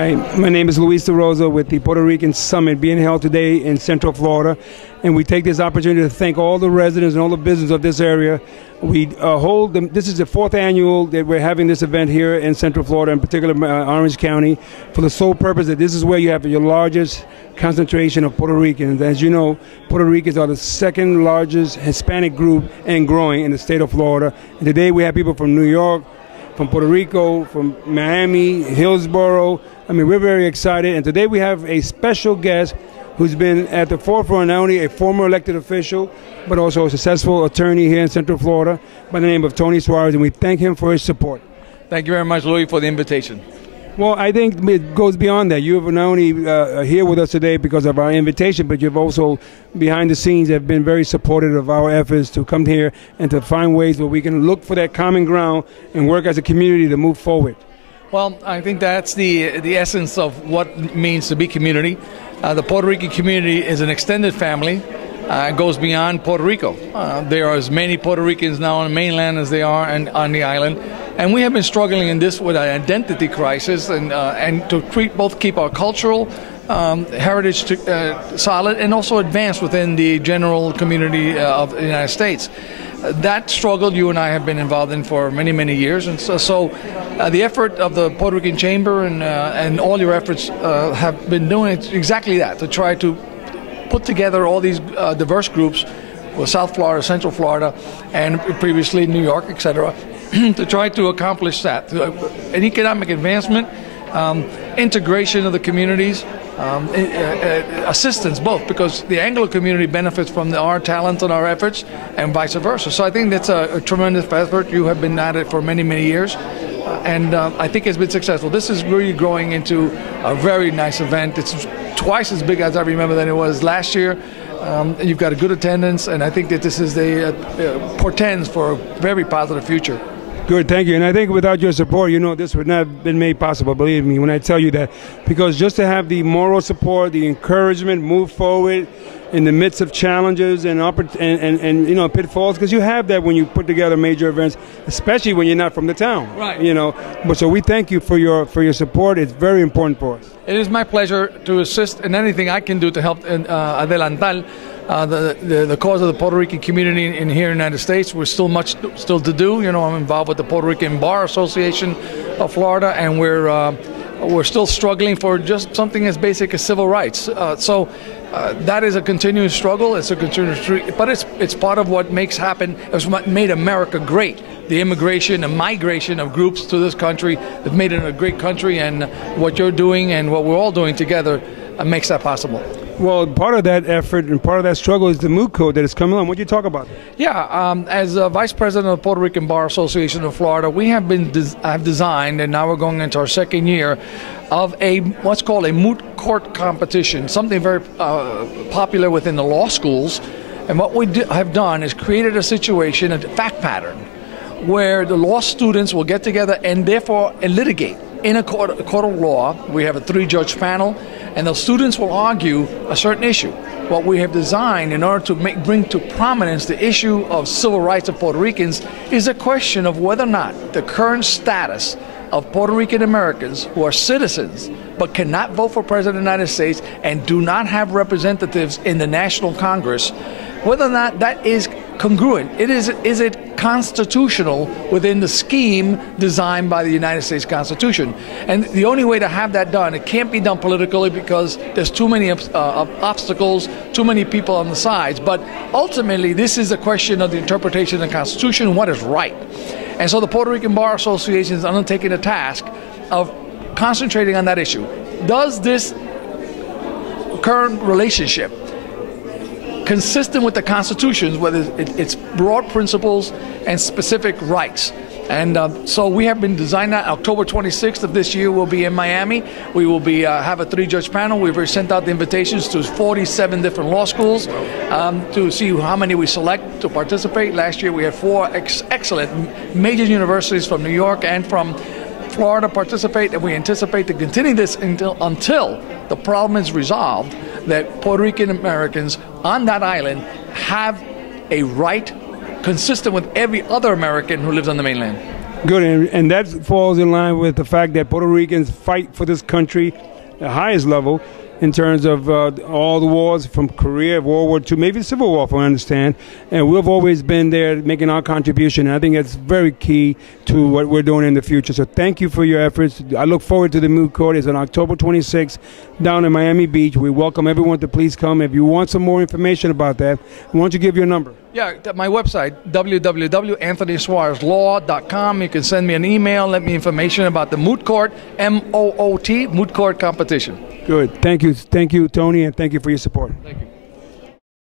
Hi, my name is Luis De Rosa with the Puerto Rican Summit being held today in Central Florida. And we take this opportunity to thank all the residents and all the business of this area. We this is the fourth annual that we're having this event here in Central Florida, in particular Orange County, for the sole purpose that this is where you have your largest concentration of Puerto Ricans. As you know, Puerto Ricans are the second largest Hispanic group and growing in the state of Florida. And today we have people from New York, from Puerto Rico, from Miami, Hillsborough. I mean, we're very excited. And today we have a special guest who's been at the forefront, not only a former elected official, but also a successful attorney here in Central Florida by the name of Tony Suarez, and we thank him for his support. Thank you very much, Louis, for the invitation. Well, I think it goes beyond that. You have not only here with us today because of our invitation, but you've also, behind the scenes, have been very supportive of our efforts to come here and to find ways where we can look for that common ground and work as a community to move forward. Well, I think that's the essence of what it means to be community. The Puerto Rican community is an extended family. It goes beyond Puerto Rico. There are as many Puerto Ricans now on the mainland as they are on the island. And we have been struggling in this with an identity crisis and to keep our cultural heritage solid and also advance within the general community of the United States. That struggle you and I have been involved in for many, many years. And so the effort of the Puerto Rican Chamber and all your efforts have been doing exactly that, to try to put together all these diverse groups with South Florida, Central Florida, and previously New York, etc., to try to accomplish that. An economic advancement, integration of the communities, assistance both, because the Anglo community benefits from our talent and our efforts, and vice versa. So I think that's a tremendous effort. You have been at it for many, many years, and I think it's been successful. This is really growing into a very nice event. It's twice as big as I remember than it was last year. You've got a good attendance, and I think that this is portends for a very positive future. Good, thank you. And I think without your support, this would not have been made possible, believe me, when I tell you that. Because just to have the moral support, the encouragement, move forward in the midst of challenges and pitfalls, because you have that when you put together major events, especially when you're not from the town. Right. But so we thank you for your support. It's very important for us. It is my pleasure to assist in anything I can do to help adelantar the cause of the Puerto Rican community here in the United States. We're much to do. I'm involved with the Puerto Rican Bar Association of Florida, and we're still struggling for just something as basic as civil rights. So that is a continuous struggle. It's a continuous, but it's part of what makes happen. It's what made America great. The immigration and migration of groups to this country have made it a great country, and what you're doing and what we're all doing together makes that possible. Well, part of that effort and part of that struggle is the moot court that is coming on. What do you talk about? Yeah, as Vice President of the Puerto Rican Bar Association of Florida, we have designed, and now we're going into our second year, of what's called a moot court competition, something very popular within the law schools. And what we have done is created a situation, a fact pattern, where the law students will get together and therefore litigate in a court of law. We have a 3-judge panel, and the students will argue a certain issue. What we have designed in order to bring to prominence the issue of civil rights of Puerto Ricans is a question of whether or not the current status of Puerto Rican Americans who are citizens but cannot vote for President of the United States and do not have representatives in the National Congress, whether or not that is congruent. Is it constitutional within the scheme designed by the United States Constitution? And the only way to have that done, it can't be done politically because there's too many obstacles, too many people on the sides. But ultimately, this is a question of the interpretation of the Constitution and what is right. And so the Puerto Rican Bar Association is undertaking a task of concentrating on that issue. Does this current relationship consistent with the Constitution, whether it's broad principles and specific rights? And so we have been designing that. October 26th of this year, we'll be in Miami. We will be have a 3-judge panel. We've already sent out the invitations to 47 different law schools to see how many we select to participate. Last year, we had 4 excellent major universities from New York and from Florida participate, and we anticipate to continue this until the problem is resolved, that Puerto Rican Americans on that island have a right consistent with every other American who lives on the mainland. Good, and that falls in line with the fact that Puerto Ricans fight for this country at the highest level in terms of all the wars from Korea, World War II, maybe the Civil War, if I understand. And we've always been there making our contribution. And I think that's very key to what we're doing in the future. So thank you for your efforts. I look forward to the moot court. It's on October 26th down in Miami Beach. We welcome everyone to please come. If you want some more information about that, why don't you give your number? Yeah, my website, www.anthonysuarezlaw.com. You can send me an email, let me information about the moot court, MOOT, moot court competition. Good. Thank you, Tony, and thank you for your support. Thank you.